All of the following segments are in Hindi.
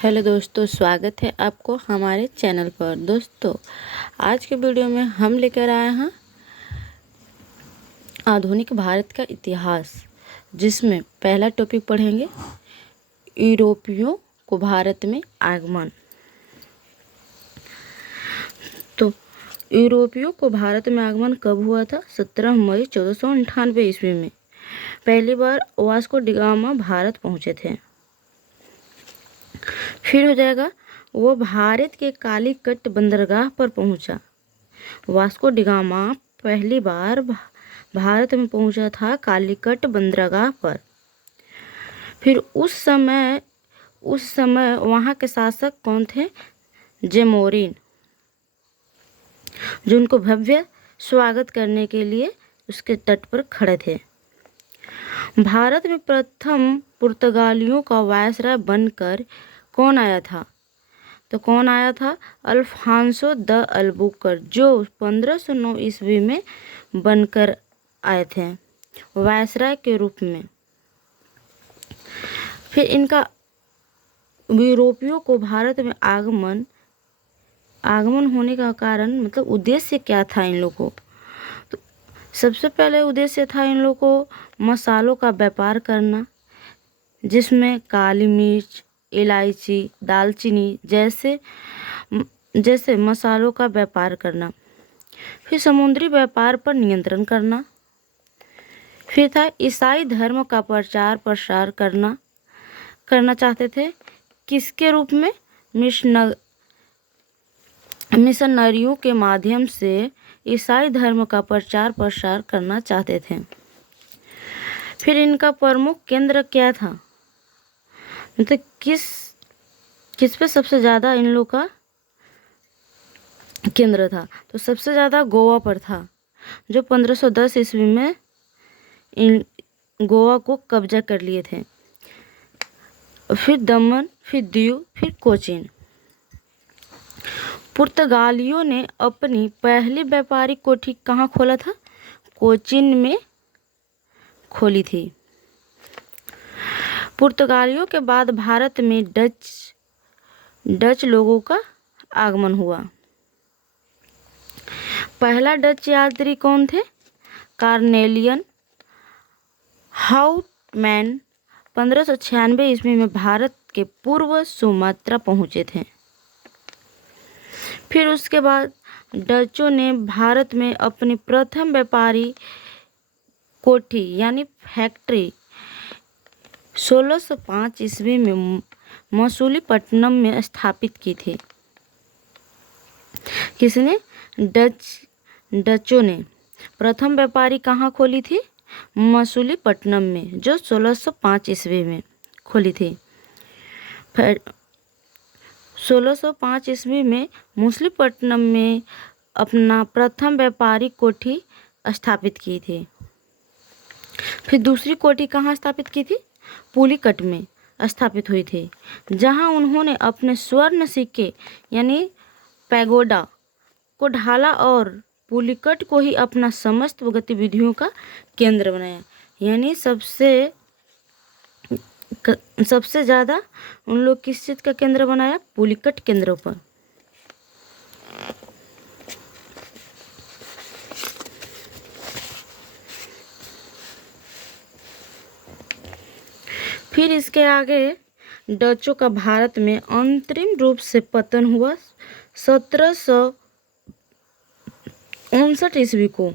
हेलो दोस्तों, स्वागत है आपको हमारे चैनल पर। दोस्तों, आज के वीडियो में हम लेकर आए हैं आधुनिक भारत का इतिहास, जिसमें पहला टॉपिक पढ़ेंगे यूरोपियों को भारत में आगमन। तो यूरोपियों को भारत में आगमन कब हुआ था? 17 मई 1498 ईस्वी में पहली बार वास्को डी गामा भारत पहुंचे थे। फिर हो जाएगा वो भारत के कालीकट बंदरगाह पर पहुंचा। वास्को डी गामा पहली बार भारत में पहुंचा था कालीकट बंदरगाह पर। फिर उस समय वहाँ के शासक कौन थे? जेमोरिन, जो उनको भव्य स्वागत करने के लिए उसके तट पर खड़े थे। भारत में प्रथम पुर्तगालियों का वायसराय बनकर कौन आया था? तो कौन आया था? अल्फांसो द अल्बुकर, जो 1509 ईस्वी में बनकर आए थे वायसराय के रूप में। फिर इनका यूरोपियों को भारत में आगमन होने का कारण, मतलब उद्देश्य क्या था इन लोगों को? तो सबसे पहले उद्देश्य था इन लोगों को मसालों का व्यापार करना, जिसमें काली मिर्च, इलायची, दालचीनी जैसे मसालों का व्यापार करना। फिर समुद्री व्यापार पर नियंत्रण करना। फिर था ईसाई धर्म का प्रचार प्रसार करना चाहते थे। किसके रूप में? मिशनरियों के माध्यम से ईसाई धर्म का प्रचार प्रसार करना चाहते थे। फिर इनका प्रमुख केंद्र क्या था? मतलब किस पे सबसे ज़्यादा इन लोग का केंद्र था? तो सबसे ज़्यादा गोवा पर था, जो 1510 ईस्वी में इन गोवा को कब्जा कर लिए थे। फिर दमन, फिर दीव, फिर कोचीन। पुर्तगालियों ने अपनी पहली व्यापारिक कोठी कहाँ खोला था? कोचीन में खोली थी। पुर्तगालियों के बाद भारत में डच लोगों का आगमन हुआ। पहला डच यात्री कौन थे? कार्नेलियन हाउटमैन 1596 ईस्वी में भारत के पूर्व सुमात्रा पहुंचे थे। फिर उसके बाद डचों ने भारत में अपनी प्रथम व्यापारी कोठी यानी फैक्ट्री 1605 ईस्वी में मसूलीपट्टनम में स्थापित की थी। किसने? डचों ने प्रथम व्यापारी कहाँ खोली थी? मसूलीपट्टनम में, जो 1605 ईस्वी में खोली थी। 1605 ईस्वी में मसूलीपट्टनम में अपना प्रथम व्यापारिक कोठी स्थापित की थी। फिर दूसरी कोठी कहाँ स्थापित की थी? पुलिकट में स्थापित हुई थी, जहां उन्होंने अपने स्वर्ण सिक्के यानी पैगोडा को ढाला और पुलिकट को ही अपना समस्त गतिविधियों का केंद्र बनाया। यानी सबसे ज़्यादा उन लोग किस चीज़ का केंद्र बनाया? पुलिकट केंद्रों पर। फिर इसके आगे डचों का भारत में अंतरिम रूप से पतन हुआ 1759 ईस्वी को।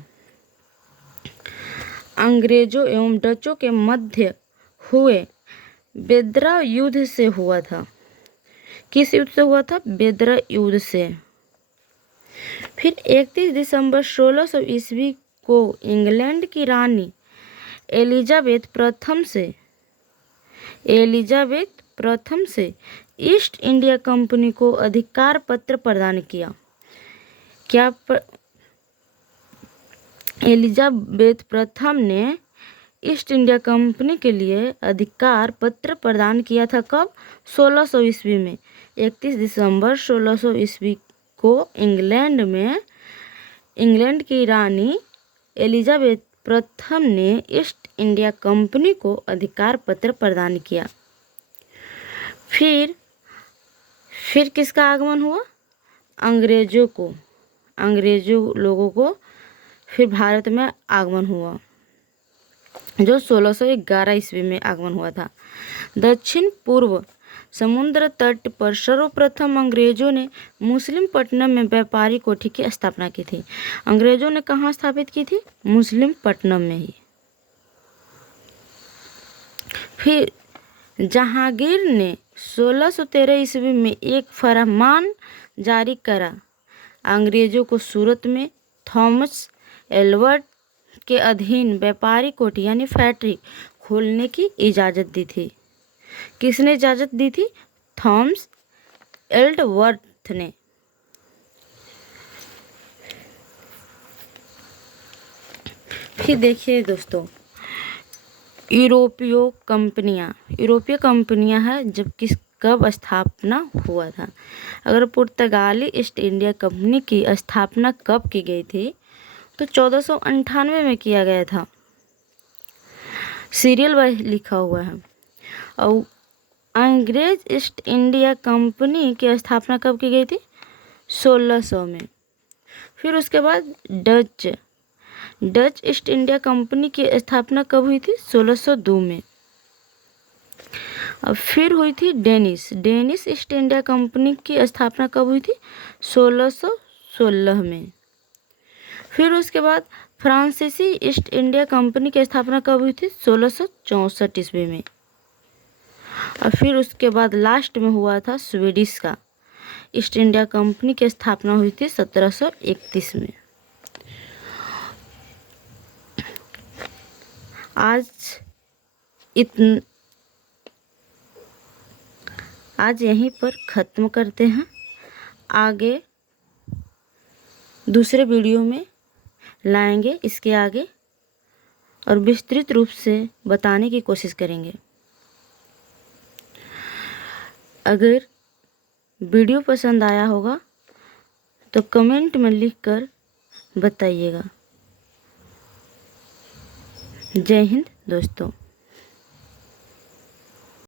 अंग्रेजों एवं डचों के मध्य हुए बेदरा युद्ध से हुआ था। किस युद्ध से हुआ था? बेदरा युद्ध से। फिर 31 दिसंबर 1600 ईस्वी को इंग्लैंड की रानी एलिजाबेथ प्रथम से ईस्ट इंडिया कंपनी को अधिकार पत्र प्रदान किया। एलिजाबेथ प्रथम ने ईस्ट इंडिया कंपनी के लिए अधिकार पत्र प्रदान किया था। कब? 1600 ईस्वी में। 31 दिसंबर 1600 ईस्वी को इंग्लैंड की रानी एलिजाबेथ प्रथम ने ईस्ट इंडिया कंपनी को अधिकार पत्र प्रदान किया। फिर फिर किसका आगमन हुआ? अंग्रेजों लोगों को फिर भारत में आगमन हुआ, जो 1611 ईस्वी में आगमन हुआ था। दक्षिण पूर्व समुद्र तट पर सर्वप्रथम अंग्रेजों ने मुस्लिमपट्टनम में व्यापारी कोठी की स्थापना की थी। अंग्रेजों ने कहाँ स्थापित की थी? मुस्लिमपट्टनम में ही। फिर जहांगीर ने 1613 ईस्वी में एक फरमान जारी करा, अंग्रेजों को सूरत में थॉमस एल्बर्ट के अधीन व्यापारी कोठी यानी फैक्ट्री खोलने की इजाज़त दी थी। किसने इजाज़त दी थी? थॉमस एल्डवर्थ ने। फिर देखिए दोस्तों, यूरोपीय कंपनियां है जब कब स्थापना हुआ था। अगर पुर्तगाली ईस्ट इंडिया कंपनी की स्थापना कब की गई थी तो 1498 में किया गया था। सीरियल वाइज लिखा हुआ है। और अंग्रेज ईस्ट इंडिया कंपनी की स्थापना कब की गई थी? 1600 में। फिर उसके बाद डच ईस्ट इंडिया कंपनी की स्थापना कब हुई थी? 1602 में। अब फिर हुई थी डेनिश ईस्ट इंडिया कंपनी की स्थापना कब हुई थी? 1616 में। फिर उसके बाद फ्रांसीसी ईस्ट इंडिया कंपनी की स्थापना कब हुई थी? 1664 ईस्वी में। और फिर उसके बाद लास्ट में हुआ था स्वीडिश का ईस्ट इंडिया कंपनी की स्थापना हुई थी 1731 में। आज यहीं पर ख़त्म करते हैं। आगे दूसरे वीडियो में लाएंगे इसके आगे और विस्तृत रूप से बताने की कोशिश करेंगे। अगर वीडियो पसंद आया होगा तो कमेंट में लिखकर बताइएगा। जय हिंद दोस्तों।